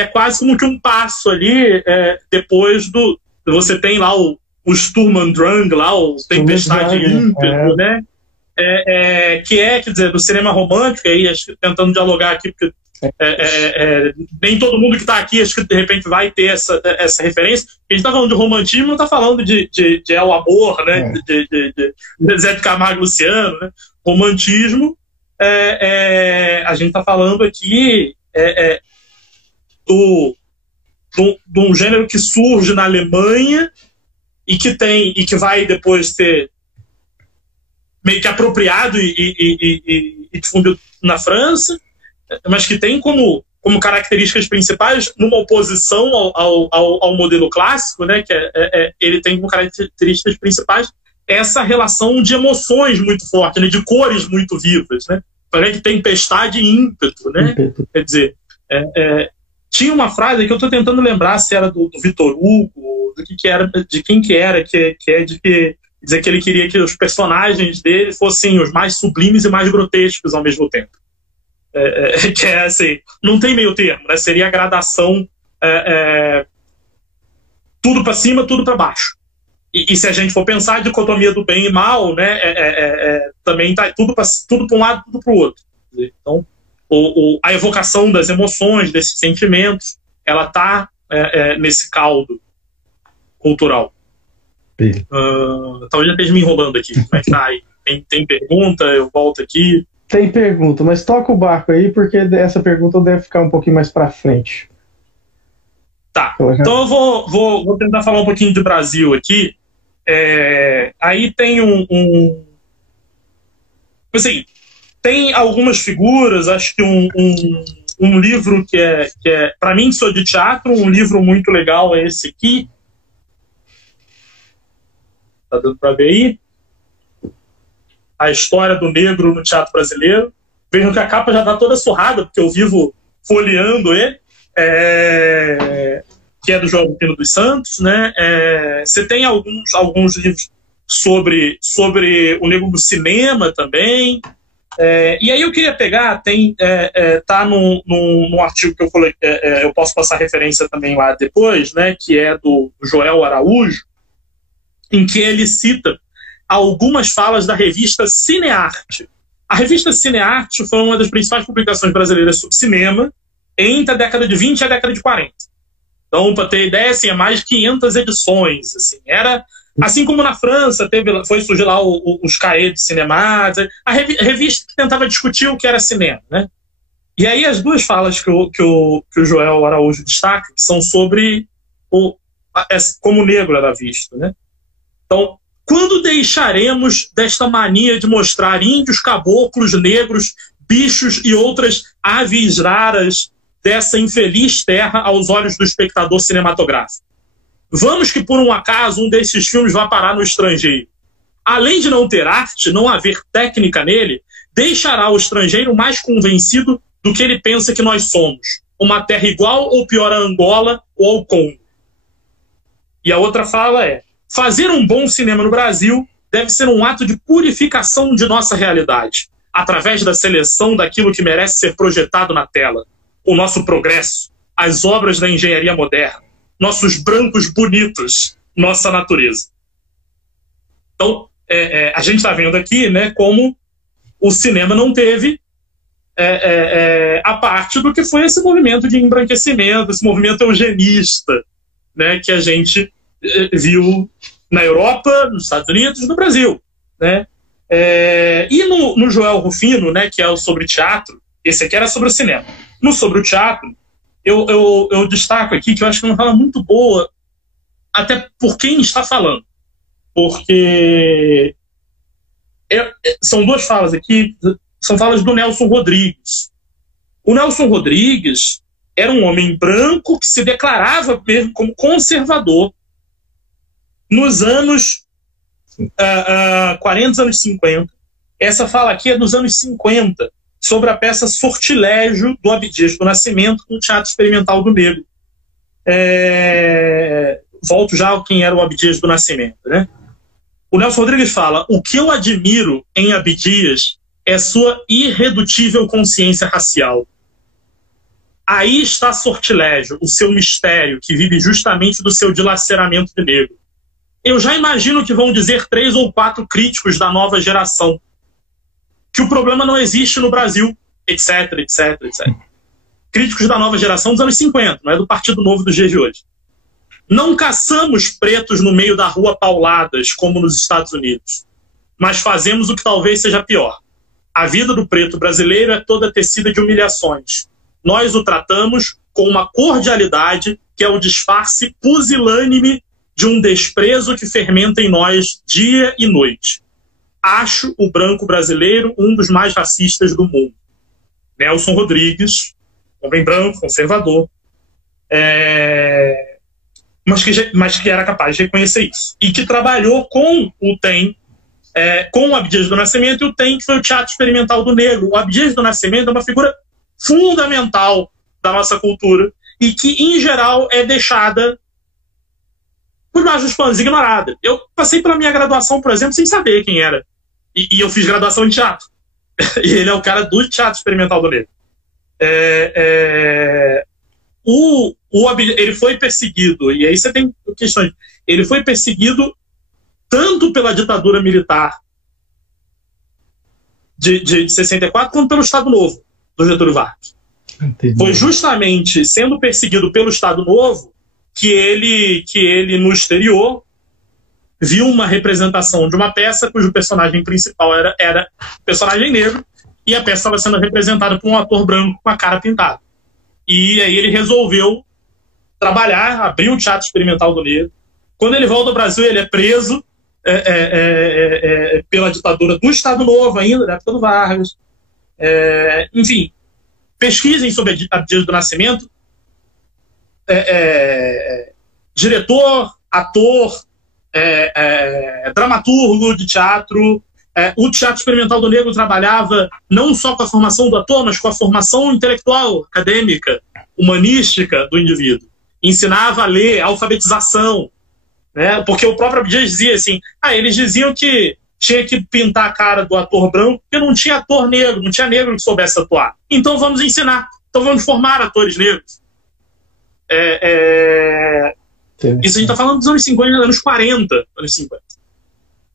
é quase como que um passo ali depois do... Você tem lá o Sturm und Drang, lá, o Tempestade e Ímpeto, né? que quer dizer, do cinema romântico, aí tentando dialogar aqui, porque nem todo mundo que está aqui acho que de repente vai ter essa referência. A gente está falando de romantismo, não está falando de El Amor, né? De Zé de Camargo e Luciano, né? Romantismo, a gente está falando aqui de um gênero que surge na Alemanha e que vai depois ser meio que apropriado e difundido na França, mas que tem como características principais, numa oposição ao modelo clássico, né, que ele tem como características principais essa relação de emoções muito forte, né, de cores muito vivas, né, parece que tempestade e ímpeto, né, quer dizer, tinha uma frase que eu estou tentando lembrar se era do Victor Hugo, de quem que era, que dizer que ele queria que os personagens dele fossem os mais sublimes e mais grotescos ao mesmo tempo. Que é assim, não tem meio termo, né? Seria a gradação tudo para cima, tudo para baixo. E se a gente for pensar a dicotomia do bem e mal, né, também tá tudo para um lado, tudo para o outro. Então, a evocação das emoções, desses sentimentos, ela está nesse caldo cultural. Talvez já esteja me enrolando aqui. Como é que tá aí? Tem pergunta? Eu volto aqui. Tem pergunta, mas toca o barco aí, porque essa pergunta deve ficar um pouquinho mais para frente. Tá. Então eu vou tentar falar um pouquinho de Brasil aqui. Aí tem assim, tem algumas figuras, acho que um livro que é para mim, que sou de teatro, um livro muito legal é esse aqui. Tá dando para ver aí? A História do Negro no Teatro Brasileiro. Vejam que a capa já está toda surrada, porque eu vivo folheando ele, que é do João Pino dos Santos, né? Você tem alguns livros sobre o negro no cinema também. E aí eu queria pegar, tá num artigo que eu falei, eu posso passar referência também lá depois, né? Que é do Joel Araújo, em que ele cita algumas falas da revista Cinearte. A revista Cinearte foi uma das principais publicações brasileiras sobre cinema entre a década de 20 e a década de 40. Então, para ter ideia, assim, mais de 500 edições. Assim, era, assim como na França foi surgir lá os cahiers de cinema, a revista que tentava discutir o que era cinema, né? E aí as duas falas que o Joel Araújo destaca, que são sobre como negro era visto, né? Então, quando deixaremos desta mania de mostrar índios, caboclos, negros, bichos e outras aves raras dessa infeliz terra aos olhos do espectador cinematográfico? Vamos que, por um acaso, um desses filmes vá parar no estrangeiro. Além de não ter arte, não haver técnica nele, deixará o estrangeiro mais convencido do que ele pensa que nós somos, uma terra igual ou pior a Angola ou ao Congo. E a outra fala é: fazer um bom cinema no Brasil deve ser um ato de purificação de nossa realidade, através da seleção daquilo que merece ser projetado na tela. O nosso progresso, as obras da engenharia moderna, nossos brancos bonitos, nossa natureza. Então, a gente está vendo aqui, né, como o cinema não teve a parte do que foi esse movimento de embranquecimento, esse movimento eugenista, né, que a gente viu na Europa, nos Estados Unidos e no Brasil, né? E no Joel Rufino, né, que é o sobre teatro, esse aqui era sobre o cinema. No sobre o teatro, eu destaco aqui que eu acho que é uma fala muito boa, até por quem está falando. Porque são duas falas aqui, são falas do Nelson Rodrigues. O Nelson Rodrigues era um homem branco que se declarava mesmo como conservador nos anos 40, anos 50. Essa fala aqui é dos anos 50, sobre a peça Sortilégio, do Abdias do Nascimento, com o Teatro Experimental do Negro. Volto já ao quem era o Abdias do Nascimento, né? O Nelson Rodrigues fala: o que eu admiro em Abdias é sua irredutível consciência racial. Aí está Sortilégio, o seu mistério, que vive justamente do seu dilaceramento de negro. Eu já imagino que vão dizer 3 ou 4 críticos da nova geração. que o problema não existe no Brasil, etc, etc, etc. Críticos da nova geração dos anos 50, não é do Partido Novo dos dias de hoje. Não caçamos pretos no meio da rua pauladas, como nos Estados Unidos, mas fazemos o que talvez seja pior. A vida do preto brasileiro é toda tecida de humilhações. Nós o tratamos com uma cordialidade que é o disfarce pusilânime de um desprezo que fermenta em nós dia e noite. Acho o branco brasileiro um dos mais racistas do mundo. Nelson Rodrigues, homem branco, conservador, mas que era capaz de reconhecer isso. E que trabalhou com o TEM, com o Abdias do Nascimento, e o TEM, que foi o Teatro Experimental do Negro. O Abdias do Nascimento é uma figura fundamental da nossa cultura e que, em geral, é deixada por baixo dos panos, ignorada. Eu passei pela minha graduação, por exemplo, sem saber quem era. E eu fiz graduação em teatro. E ele é o cara do Teatro Experimental do Negro. Ele foi perseguido, e aí você tem questões. Ele foi perseguido tanto pela ditadura militar de 64, quanto pelo Estado Novo, do Getúlio Vargas. Entendi. Foi justamente sendo perseguido pelo Estado Novo que ele no exterior, viu uma representação de uma peça cujo personagem principal era personagem negro, e a peça estava sendo representada por um ator branco com a cara pintada. E aí ele resolveu trabalhar, abrir o Teatro Experimental do Negro. Quando ele volta ao Brasil, ele é preso pela ditadura do Estado Novo ainda, da época do Vargas. Enfim, pesquisem sobre Abdias do Nascimento. Diretor, ator, dramaturgo de teatro. O Teatro Experimental do Negro trabalhava não só com a formação do ator, mas com a formação intelectual, acadêmica, humanística do indivíduo. Ensinava a ler, a alfabetização, né? Porque o próprio Abdias dizia assim, eles diziam que tinha que pintar a cara do ator branco porque não tinha ator negro, não tinha negro que soubesse atuar. Então vamos ensinar, então vamos formar atores negros. Isso a gente está falando dos anos 50, anos 40, anos 50.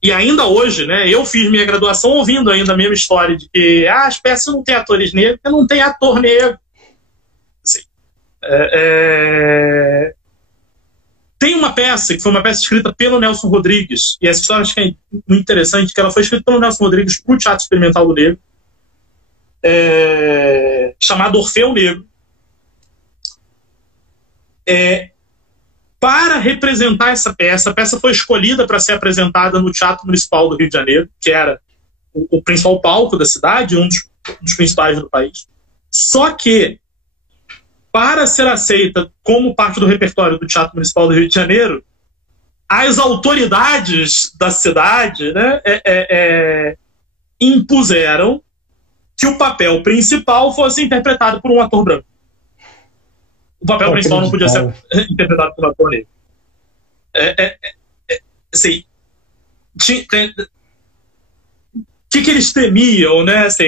E ainda hoje, né, eu fiz minha graduação ouvindo ainda a mesma história de que as peças não têm atores negros, porque não tem ator negro. Assim, tem uma peça, que foi uma peça escrita pelo Nelson Rodrigues, e essa história acho que é muito interessante, que ela foi escrita pelo Nelson Rodrigues para o Teatro Experimental do Negro, chamada Orfeu Negro. Para representar essa peça foi escolhida para ser apresentada no Teatro Municipal do Rio de Janeiro, que era o principal palco da cidade, um dos principais do país. Só que, para ser aceita como parte do repertório do Teatro Municipal do Rio de Janeiro, as autoridades da cidade, né, impuseram que o papel principal fosse interpretado por um ator branco. O papel principal não podia ser interpretado por um ator negro. Assim, o que eles temiam, né? Assim,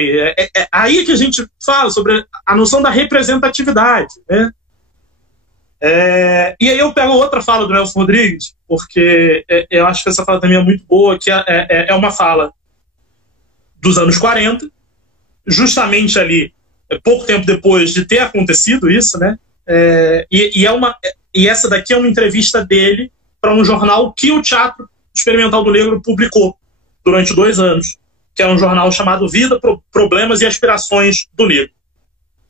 aí que a gente fala sobre a noção da representatividade, né? E aí eu pego outra fala do Nelson Rodrigues, porque eu acho que essa fala também é muito boa, que é uma fala dos anos 40, justamente ali, pouco tempo depois de ter acontecido isso, né? E essa daqui é uma entrevista dele para um jornal que o Teatro Experimental do Negro publicou durante 2 anos, que é um jornal chamado Vida, Problemas e Aspirações do Negro.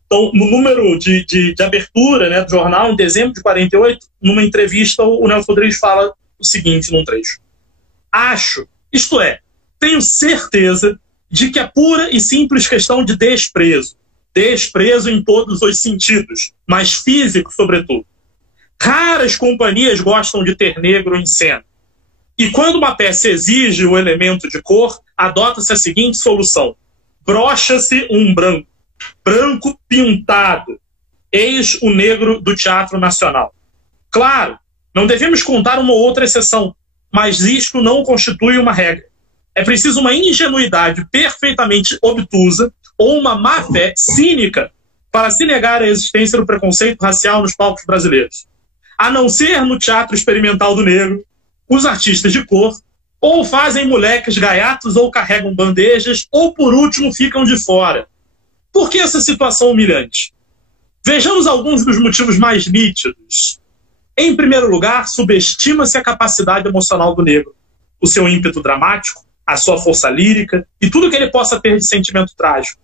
Então, no número de abertura, né, do jornal, em dezembro de 48, numa entrevista, o Nelson Rodrigues fala o seguinte num trecho: acho, isto é, tenho certeza de que é pura e simples questão de desprezo em todos os sentidos, mas físico sobretudo. Raras companhias gostam de ter negro em cena. E quando uma peça exige o elemento de cor, adota-se a seguinte solução: brocha-se um branco pintado. Eis o negro do Teatro Nacional. Claro, não devemos contar uma ou outra exceção, mas isto não constitui uma regra. É preciso uma ingenuidade perfeitamente obtusa ou uma má-fé cínica para se negar a existência do preconceito racial nos palcos brasileiros. A não ser no Teatro Experimental do Negro, os artistas de cor ou fazem moleques gaiatos, ou carregam bandejas, ou, por último, ficam de fora. Por que essa situação humilhante? Vejamos alguns dos motivos mais nítidos. Em primeiro lugar, subestima-se a capacidade emocional do negro, o seu ímpeto dramático, a sua força lírica e tudo que ele possa ter de sentimento trágico.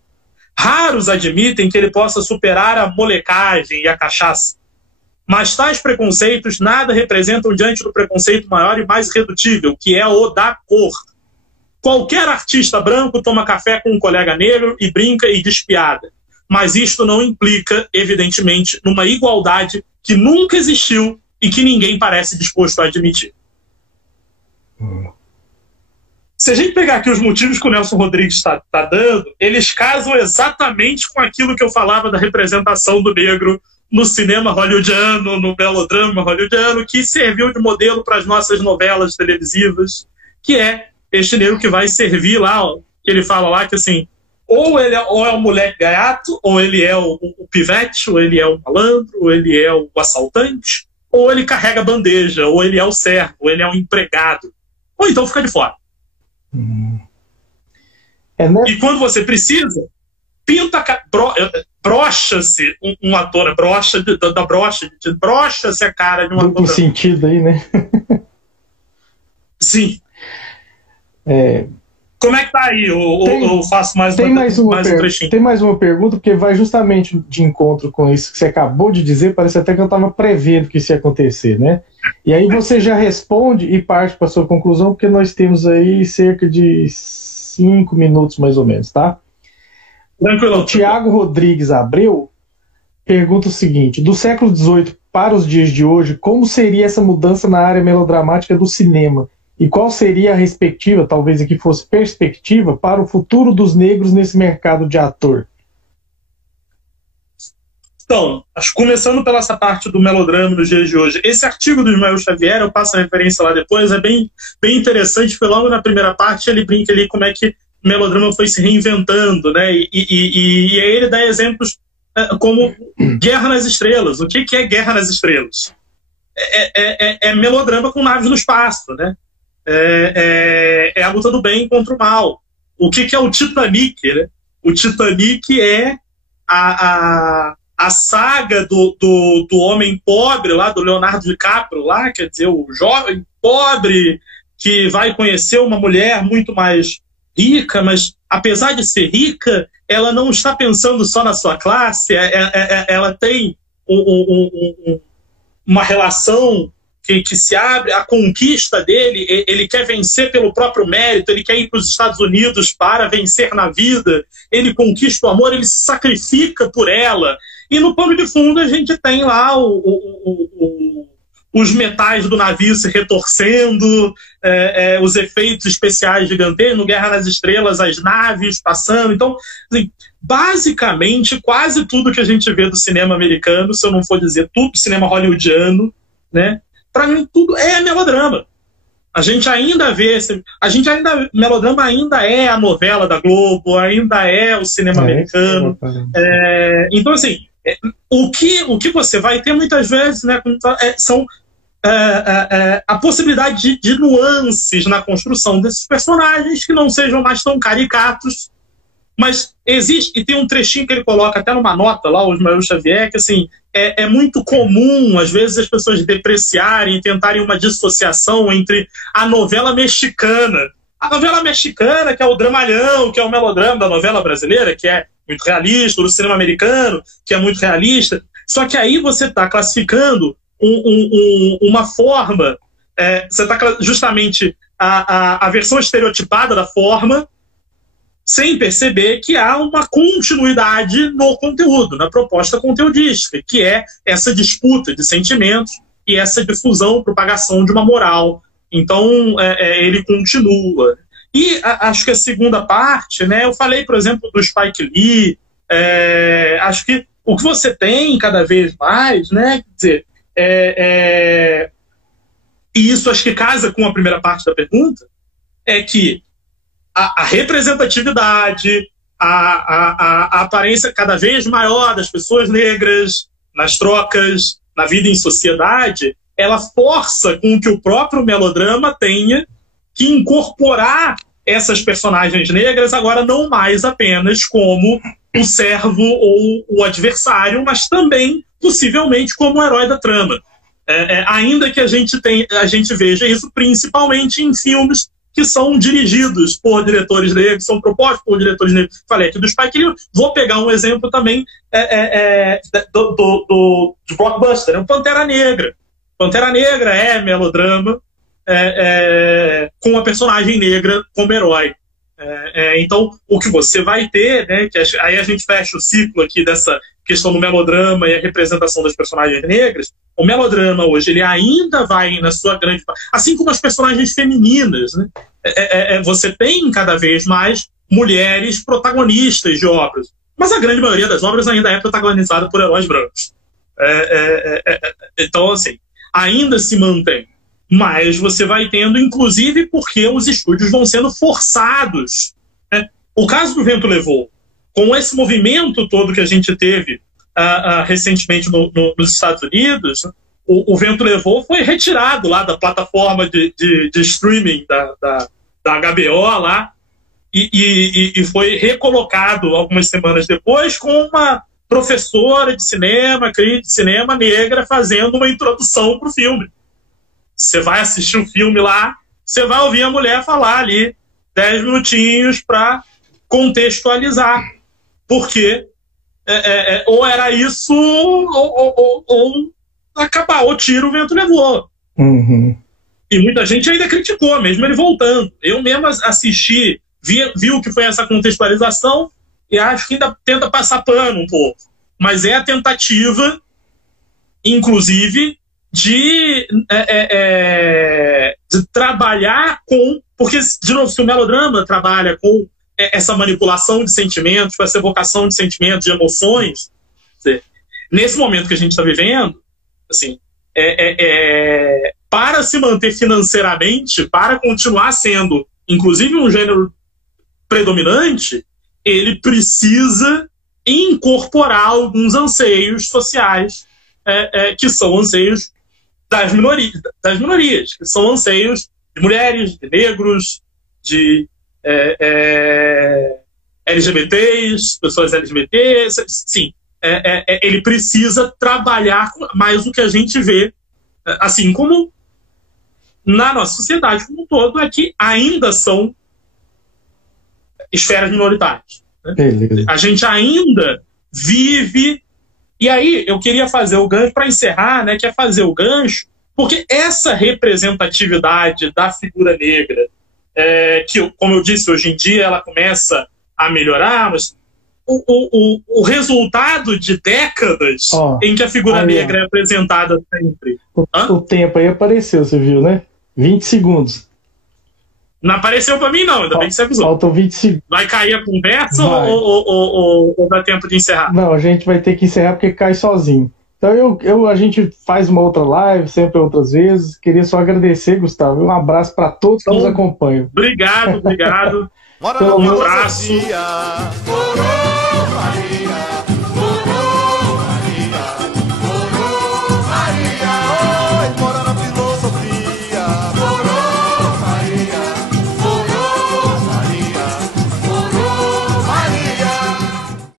Raros admitem que ele possa superar a molecagem e a cachaça. Mas tais preconceitos nada representam diante do preconceito maior e mais irredutível, que é o da cor. Qualquer artista branco toma café com um colega negro e brinca e diz piada. Mas isto não implica, evidentemente, numa igualdade que nunca existiu e que ninguém parece disposto a admitir. Se a gente pegar aqui os motivos que o Nelson Rodrigues está dando, eles casam exatamente com aquilo que eu falava da representação do negro no cinema hollywoodiano, no melodrama hollywoodiano, que serviu de modelo para as nossas novelas televisivas, que é este negro que vai servir lá, ó, que ele fala lá que assim, ou é o moleque gaiato, ou ele é o pivete, ou ele é o malandro, ou ele é o assaltante, ou ele carrega bandeja, ou ele é o servo, ou ele é o empregado, ou então fica de fora. E quando você precisa, brocha-se um ator, brocha-se a cara de um ator. Duplo sentido aí, né? Sim. Como é que tá aí? Eu faço mais um trechinho. Tem mais uma pergunta, porque vai justamente de encontro com isso que você acabou de dizer. Parece até que eu estava prevendo que isso ia acontecer, né? E aí você já responde e parte para a sua conclusão, porque nós temos aí cerca de 5 minutos mais ou menos, tá? Tranquilo. O Tiago Rodrigues Abreu pergunta o seguinte: do século XVIII para os dias de hoje, como seria essa mudança na área melodramática do cinema? E qual seria a respectiva, talvez aqui fosse perspectiva, para o futuro dos negros nesse mercado de ator? Então, acho que começando pela essa parte do melodrama nos dias de hoje, esse artigo do Ismael Xavier, eu passo a referência lá depois, é bem interessante, porque logo na primeira parte ele brinca ali como é que o melodrama foi se reinventando, né? E aí ele dá exemplos como Guerra nas Estrelas. O que é Guerra nas Estrelas? É melodrama com naves no espaço, né? É a luta do bem contra o mal. O que é o Titanic, né? O Titanic é a saga do homem pobre lá, do Leonardo DiCaprio lá, quer dizer, o jovem pobre que vai conhecer uma mulher muito mais rica, mas apesar de ser rica, ela não está pensando só na sua classe, ela tem uma relação que se abre, a conquista dele, ele quer vencer pelo próprio mérito, ele quer ir para os Estados Unidos para vencer na vida, ele conquista o amor, ele se sacrifica por ela. E no pano de fundo a gente tem lá os metais do navio se retorcendo, os efeitos especiais gigantescos, no Guerra nas Estrelas, as naves passando. Então, assim, basicamente, quase tudo que a gente vê do cinema americano, se eu não for dizer tudo do cinema hollywoodiano, né? Para mim, tudo é melodrama. A gente ainda vê... melodrama ainda é a novela da Globo, ainda é o cinema americano. Então, assim, o que você vai ter muitas vezes, né, são a possibilidade de nuances na construção desses personagens que não sejam mais tão caricatos. Mas existe, e tem um trechinho que ele coloca até numa nota lá, o Ismael Xavier, que assim, é muito comum, às vezes, as pessoas depreciarem e tentarem uma dissociação entre a novela mexicana. A novela mexicana, que é o dramalhão, que é o melodrama da novela brasileira, que é muito realista, do cinema americano, que é muito realista. Só que aí você está classificando uma forma, você está justamente a versão estereotipada da forma, sem perceber que há uma continuidade no conteúdo, na proposta conteudística, que é essa disputa de sentimentos e essa difusão, propagação de uma moral. Então, ele continua. E acho que a segunda parte, né, eu falei, por exemplo, do Spike Lee, acho que o que você tem cada vez mais, né, quer dizer, e isso acho que casa com a primeira parte da pergunta, é que a representatividade, a aparência cada vez maior das pessoas negras nas trocas, na vida em sociedade, ela força com que o próprio melodrama tenha que incorporar essas personagens negras agora não mais apenas como o servo ou o adversário, mas também, possivelmente, como o herói da trama. Ainda que a gente veja isso principalmente em filmes que são dirigidos por diretores negros, são propostos por diretores negros. Falei aqui do Spike Lee, vou pegar um exemplo também de blockbuster, o Pantera Negra. Pantera Negra é melodrama com a personagem negra como herói. Então, o que você vai ter, né, aí a gente fecha o ciclo aqui dessa questão do melodrama e a representação das personagens negras. O melodrama hoje, ele ainda vai na sua grande... Assim como as personagens femininas, né? Você tem cada vez mais mulheres protagonistas de obras, mas a grande maioria das obras ainda é protagonizada por heróis brancos. Então, assim, ainda se mantém. Mas você vai tendo, inclusive, porque os estúdios vão sendo forçados. Né? O caso do Vento Levou, com esse movimento todo que a gente teve recentemente nos Estados Unidos, o Vento Levou foi retirado lá da plataforma de streaming da HBO lá e foi recolocado algumas semanas depois com uma professora de cinema, crítica de cinema negra, fazendo uma introdução para o filme. Você vai assistir o filme lá, você vai ouvir a mulher falar ali 10 minutinhos para contextualizar. Porque ou era isso, ou acabar, ou tira o Vento Levou. Uhum. E muita gente ainda criticou, mesmo ele voltando. Eu mesmo assisti, vi o que foi essa contextualização e acho que ainda tenta passar pano um pouco. Mas é a tentativa, inclusive, de trabalhar com... Porque, de novo, se o melodrama trabalha com essa manipulação de sentimentos, com essa evocação de sentimentos, de emoções, nesse momento que a gente está vivendo, assim, para se manter financeiramente, para continuar sendo, inclusive, um gênero predominante, ele precisa incorporar alguns anseios sociais que são anseios das minorias, que são anseios de mulheres, de negros, de LGBTs, pessoas LGBTs, sim. Ele precisa trabalhar mais do que a gente vê, assim como na nossa sociedade como um todo, é que ainda são esferas minoritárias. Né? A gente ainda vive... E aí eu queria fazer o gancho para encerrar, né, que é fazer o gancho, porque essa representatividade da figura negra, que, como eu disse, hoje em dia ela começa a melhorar, mas o resultado de décadas em que a figura negra é apresentada sempre. O tempo aí apareceu, você viu, né? 20 segundos. Não apareceu para mim, não. Ainda bem que você avisou. Faltam 20 segundos. Vai cair a conversa ou dá tempo de encerrar? Não, a gente vai ter que encerrar porque cai sozinho. Então a gente faz uma outra live, sempre outras vezes. Queria só agradecer, Gustavo. Um abraço para todos que nos acompanham. Obrigado. Um abraço.